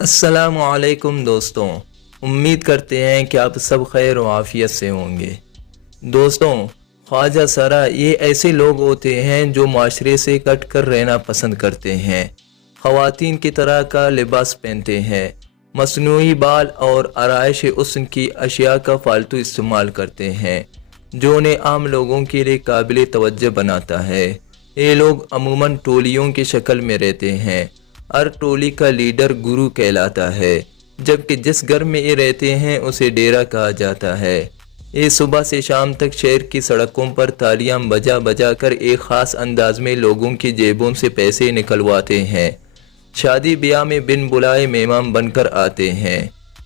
السلام علیکم دوستوں، امید کرتے ہیں کہ آپ سب خیر و عافیت سے ہوں گے۔ دوستوں، خواجہ سرا یہ ایسے لوگ ہوتے ہیں جو معاشرے سے کٹ کر رہنا پسند کرتے ہیں، خواتین کی طرح کا لباس پہنتے ہیں، مصنوعی بال اور آرائش حسن کی اشیاء کا فالتو استعمال کرتے ہیں، جو انہیں عام لوگوں کے لیے قابل توجہ بناتا ہے۔ یہ لوگ عموماً ٹولیوں کی شکل میں رہتے ہیں۔ ہر ٹولی کا لیڈر گرو کہلاتا ہے، جبکہ جس گھر میں یہ رہتے ہیں اسے ڈیرا کہا جاتا ہے۔ یہ صبح سے شام تک شہر کی سڑکوں پر تالیاں بجا بجا کر ایک خاص انداز میں لوگوں کی جیبوں سے پیسے نکلواتے ہیں۔ شادی بیاہ میں بن بلائے مہمان بن کر آتے ہیں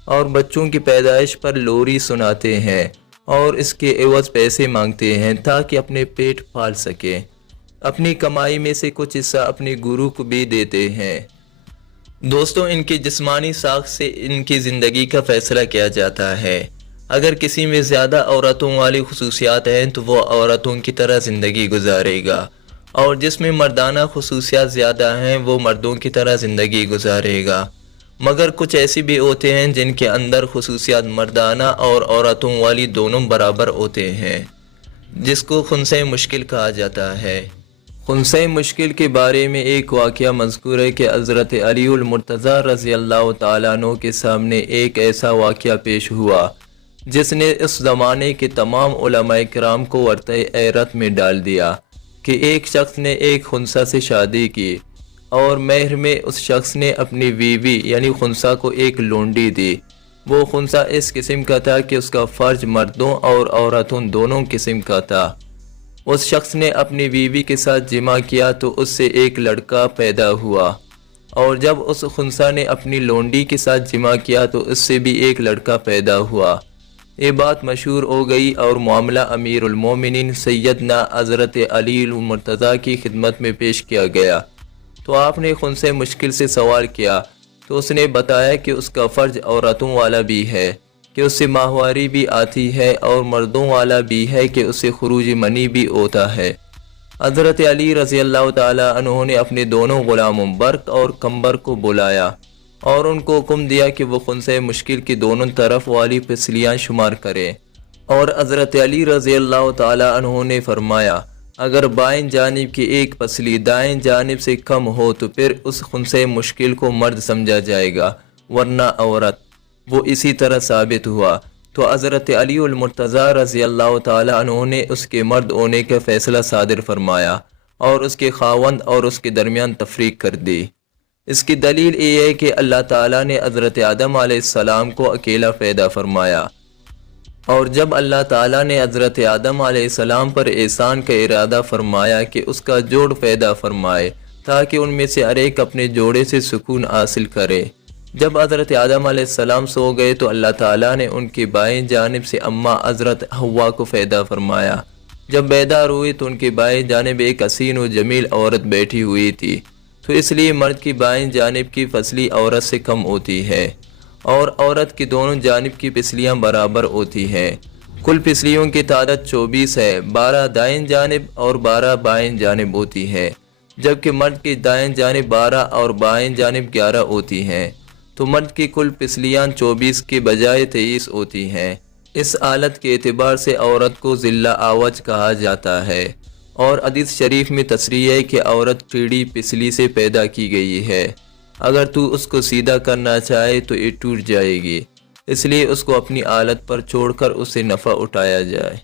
اور بچوں کی پیدائش پر لوری سناتے ہیں اور اس کے عوض پیسے مانگتے ہیں تاکہ اپنے پیٹ پال سکیں۔ اپنی کمائی میں سے کچھ حصہ اپنے گرو کو بھی دیتے ہیں۔ دوستوں، ان کی جسمانی ساخت سے ان کی زندگی کا فیصلہ کیا جاتا ہے۔ اگر کسی میں زیادہ عورتوں والی خصوصیات ہیں تو وہ عورتوں کی طرح زندگی گزارے گا، اور جس میں مردانہ خصوصیات زیادہ ہیں وہ مردوں کی طرح زندگی گزارے گا۔ مگر کچھ ایسے بھی ہوتے ہیں جن کے اندر خصوصیات مردانہ اور عورتوں والی دونوں برابر ہوتے ہیں، جس کو خنثی مشکل کہا جاتا ہے۔ خنثی مشکل کے بارے میں ایک واقعہ مذکور ہے کہ حضرت علی المرتضی رضی اللہ تعالیٰ عنہ کے سامنے ایک ایسا واقعہ پیش ہوا جس نے اس زمانے کے تمام علماء کرام کو ورطۂ حیرت میں ڈال دیا کہ ایک شخص نے ایک خنثی سے شادی کی اور مہر میں اس شخص نے اپنی بیوی یعنی خنثی کو ایک لونڈی دی۔ وہ خنثی اس قسم کا تھا کہ اس کا فرج مردوں اور عورتوں دونوں قسم کا تھا۔ اس شخص نے اپنی بیوی کے ساتھ جمع کیا تو اس سے ایک لڑکا پیدا ہوا، اور جب اس خنثی نے اپنی لونڈی کے ساتھ جمع کیا تو اس سے بھی ایک لڑکا پیدا ہوا۔ یہ بات مشہور ہو گئی اور معاملہ امیر المومنین سیدنا حضرت علی المرتضی کی خدمت میں پیش کیا گیا، تو آپ نے خنثی مشکل سے سوال کیا تو اس نے بتایا کہ اس کا فرج عورتوں والا بھی ہے کہ اس سے ماہواری بھی آتی ہے، اور مردوں والا بھی ہے کہ اس سے خروج منی بھی ہوتا ہے۔ حضرت علی رضی اللہ تعالی عنہ نے اپنے دونوں غلاموں برق اور کمبر کو بلایا اور ان کو حکم دیا کہ وہ خنثی مشکل کی دونوں طرف والی پسلیاں شمار کریں، اور حضرت علی رضی اللہ تعالی عنہ نے فرمایا اگر بائیں جانب کی ایک پسلی دائیں جانب سے کم ہو تو پھر اس خنثی مشکل کو مرد سمجھا جائے گا ورنہ عورت۔ وہ اسی طرح ثابت ہوا تو حضرت علی المرتضی رضی اللہ تعالی عنہ نے اس کے مرد ہونے کا فیصلہ صادر فرمایا اور اس کے خاوند اور اس کے درمیان تفریق کر دی۔ اس کی دلیل یہ ہے کہ اللہ تعالیٰ نے حضرت آدم علیہ السلام کو اکیلا پیدا فرمایا، اور جب اللہ تعالیٰ نے حضرت آدم علیہ السلام پر احسان کا ارادہ فرمایا کہ اس کا جوڑ پیدا فرمائے تاکہ ان میں سے ہر ایک اپنے جوڑے سے سکون حاصل کرے۔ جب حضرت آدم علیہ السلام سو گئے تو اللہ تعالیٰ نے ان کی بائیں جانب سے اماں حضرت حوا کو پیدا فرمایا۔ جب بیدار ہوئی تو ان کی بائیں جانب ایک حسین و جمیل عورت بیٹھی ہوئی تھی، تو اس لیے مرد کی بائیں جانب کی پسلی عورت سے کم ہوتی ہے اور عورت کی دونوں جانب کی پسلیاں برابر ہوتی ہیں۔ کل پسلیوں کی تعداد 24 ہے، 12 دائیں جانب اور 12 بائیں جانب ہوتی ہے، جبکہ مرد کی دائیں جانب 12 اور بائیں جانب 11 ہوتی ہیں، تو مرد کی کل پسلیاں 24 کے بجائے 23 ہوتی ہیں۔ اس حالت کے اعتبار سے عورت کو ذلہ آوج کہا جاتا ہے، اور حدیث شریف میں تصریح ہے کہ عورت ٹیڑھی پسلی سے پیدا کی گئی ہے، اگر تو اس کو سیدھا کرنا چاہے تو یہ ٹوٹ جائے گی، اس لیے اس کو اپنی حالت پر چھوڑ کر اس سے نفع اٹھایا جائے۔